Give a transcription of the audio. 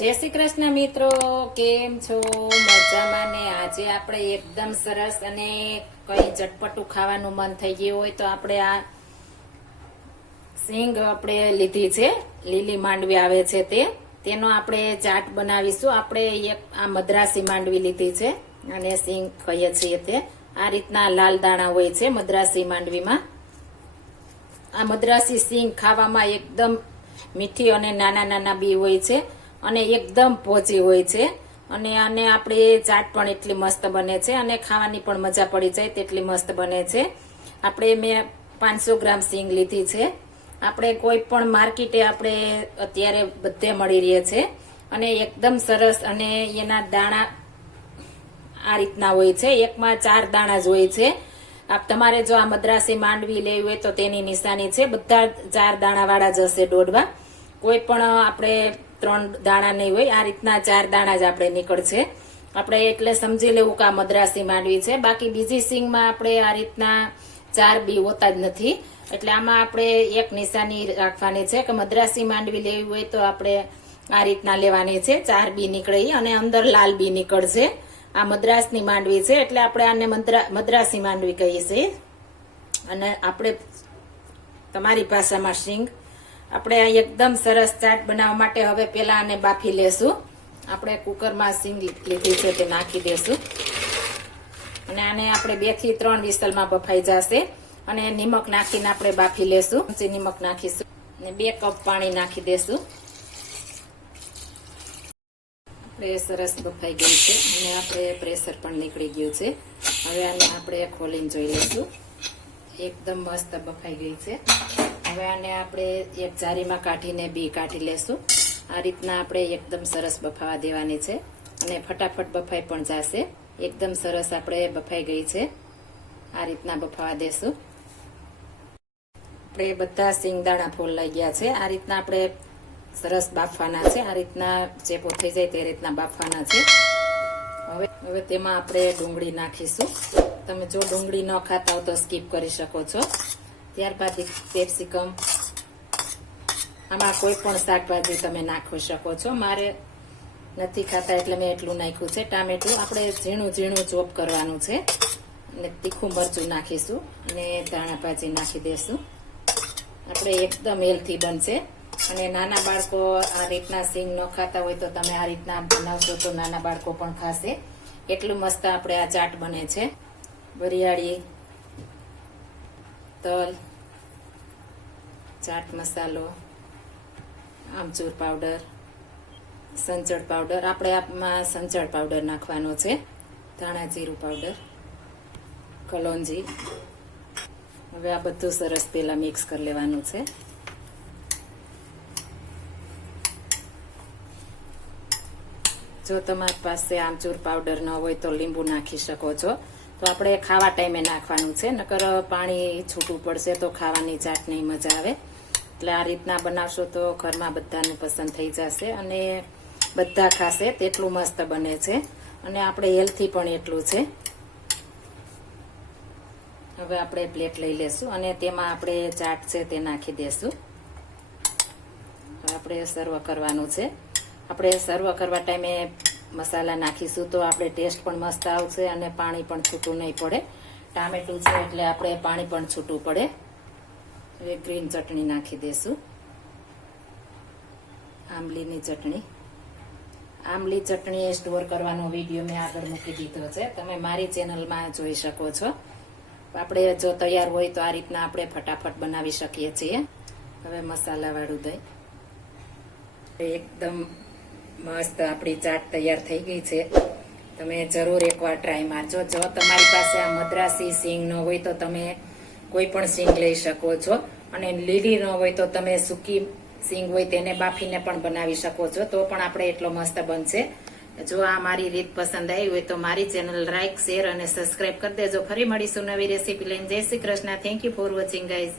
જય શ્રી કૃષ્ણ મિત્રો, કેમ છો? મજામાં ને? આજે આપણે એકદમ સરસ અને કઈ ચટપટું ખાવાનું મન થઈ ગયું હોય તો આપણે આ સિંગ આપણે લીધી છે. લીલી માંડવી આવે છે તે. તેનો આપણે ચાટ બનાવીશું. આપણે એક આ મદ્રાસી માંડવી લીધી છે અને સિંગ કહીએ છીએ તે. આ રીતના લાલ દાણા હોય છે મદ્રાસી માંડવીમાં. આ મદ્રાસી સિંગ ખાવામાં એકદમ મીઠી અને નાના નાના બી હોય છે. અને એકદમ પોચી હોય છે. અને આને આપણે ચાટ પણ એટલી મસ્ત બને છે અને ખાવાની પણ મજા પડી જાય તેટલી મસ્ત બને છે. આપણે મેં પાંચસો ગ્રામ સિંગ લીધી છે. આપણે કોઈ પણ માર્કેટે આપણે અત્યારે બધે મળી રહીએ છે. અને એકદમ સરસ અને એના દાણા આ રીતના હોય છે. એકમાં ચાર દાણા જ હોય છે. આપ તમારે જો આ મદ્રાસી માંડવી લેવી હોય તો તેની નિશાની છે. બધા ચાર દાણાવાળા જ હશે દોડવા કોઈ પણ આપણે ત્રણ દાણા નહીં હોય, આ રીતના ચાર દાણા જ આપણે નીકળશે. આપણે એટલે સમજી લેવું કે આ મદ્રાસી માંડવી છે. બાકી બીજી સિંગમાં આપણે આ રીતના ચાર બી હોતા જ નથી. એટલે આમાં આપણે એક નિશાની રાખવાની છે કે મદ્રાસી માંડવી લેવી હોય તો આપણે આ રીતના લેવાની છે. ચાર બી નીકળે અને અંદર લાલ બી નીકળશે. આ મદ્રાસની માંડવી છે, એટલે આપણે આને મદ્રા- મદ્રાસી માંડવી કહીએ છીએ. અને આપણે તમારી ભાષામાં શીંગ આપણે એકદમ સરસ ચાટ બનાવવા માટે હવે પેલા આને બાફી લેશું. આપણે કુકરમાં સિંગ લીધી છે તે નાખી દેશું. અને આને આપણે બેથી ત્રણ વિસલમાં બફાઈ જશે. અને નિમક નાખીને આપણે બાફી લેશું. નિમક નાખીશું. અને બે કપ પાણી નાખી દેશું. આપણે સરસ બફાઈ ગયું છે. અને આપણે પ્રેશર પણ નીકળી ગયું છે. હવે આને આપણે ખોલીને જોઈ લઈશું. એકદમ મસ્ત બફાઈ ગઈ છે. હવે આને આપણે એક જારીમાં કાઢીને બી કાઢી લેશું. આ રીતના આપણે એકદમ સરસ બફાવા દેવાની છે અને ફટાફટ બફાઈ પણ જશે. એકદમ સરસ આપણે બફાઈ ગઈ છે. આ રીતના બફાવા દેશું. આપણે બધા સિંગદાણા ફૂલ લઈ ગયા છે. આ રીતના આપણે સરસ બાફવાના છે. આ રીતના ચેપો થઈ જાય તે રીતના બાફવાના છે. હવે હવે તેમાં આપણે ડુંગળી નાખીશું. તમે જો ડુંગળી ન ખાતા હો તો સ્કીપ કરી શકો છો. ત્યારબાદ કેપ્સિકમ. આમાં કોઈ પણ શાકભાજી તમે નાખી શકો છો. મારે નથી ખાતા એટલે મેં એટલું નાખ્યું છે. ટામેટું આપણે ઝીણું ઝીણું ચોપ કરવાનું છે. અને તીખું મરચું નાખીશું અને ધાણા ભાજી નાખી દઈશું આપણે એકદમ હેલ્થી બનશે. અને નાના બાળકો આ રીતના સિંગ ન ખાતા હોય તો તમે આ રીતના બનાવશો તો નાના બાળકો પણ ખાશે. એટલું મસ્ત આપણે આ ચાટ બને છે. વરિયાળી, તલ, ચાટ મસાલો, આમચૂર પાવડર, સંચળ પાવડર. આપણે આમાં સંચળ પાવડર નાખવાનો છે. ધાણા જીરું પાવડર, કલોંજી. હવે આ બધું સરસ પહેલાં મિક્સ કરી લેવાનું છે. જો તમારી પાસે આમચૂર પાવડર ન હોય તો લીંબુ નાખી શકો છો. તો આપણે ખાવા ટાઈમે નાખવાનું છે. નકર પાણી છૂટું પડશે તો ખાવાની ચાટ નહીં મજા આવે. એટલે આ રીતના બનાવશો તો ઘરમાં બધાને પસંદ થઈ જશે અને બધા ખાશે તેટલું મસ્ત બને છે. અને આપણે હેલ્થી પણ એટલું છે. હવે આપણે પ્લેટ લઈ લેશું અને તેમાં આપણે ચાટ છે તે નાખી દેશું. આપણે સર્વ કરવાનું છે. આપણે સર્વ કરવા ટાઈમે મસાલા નાખીશું તો આપણે ટેસ્ટ પણ મસ્ત આવશે અને પાણી પણ છૂટું નહીં પડે. ટામેટું છે એટલે આપણે પાણી પણ છૂટું પડે. હવે ગ્રીન ચટણી નાખી દઈશું આંબલીની ચટણી. આંબલી ચટણી એ સ્ટોર કરવાનો વીડિયો મેં આગળ મૂકી દીધો છે. તમે મારી ચેનલમાં જોઈ શકો છો. આપણે જો તૈયાર હોય તો આ રીતના આપણે ફટાફટ બનાવી શકીએ છીએ. હવે મસાલાવાળું દહીં. એકદમ મસ્ત આપણી ચાટ તૈયાર થઈ ગઈ છે. તમે જરૂર એકવાર ટ્રાય મારજો. જો તમારી પાસે આ મદ્રાસી સિંગ ન હોય તો તમે કોઈ પણ સિંગ લઈ શકો છો. અને લીલી ન હોય તો તમે સૂકી સિંગ હોય તેને બાફીને પણ બનાવી શકો છો. તો પણ આપણે એટલો મસ્ત બનશે. જો આ મારી રીત પસંદ આવી હોય તો મારી ચેનલ લાઇક શેર અને સબસ્ક્રાઇબ કરી દેજો. ફરી મળીશું નવી રેસીપી લઈને. Jai Shri Krishna. Thank you for watching guys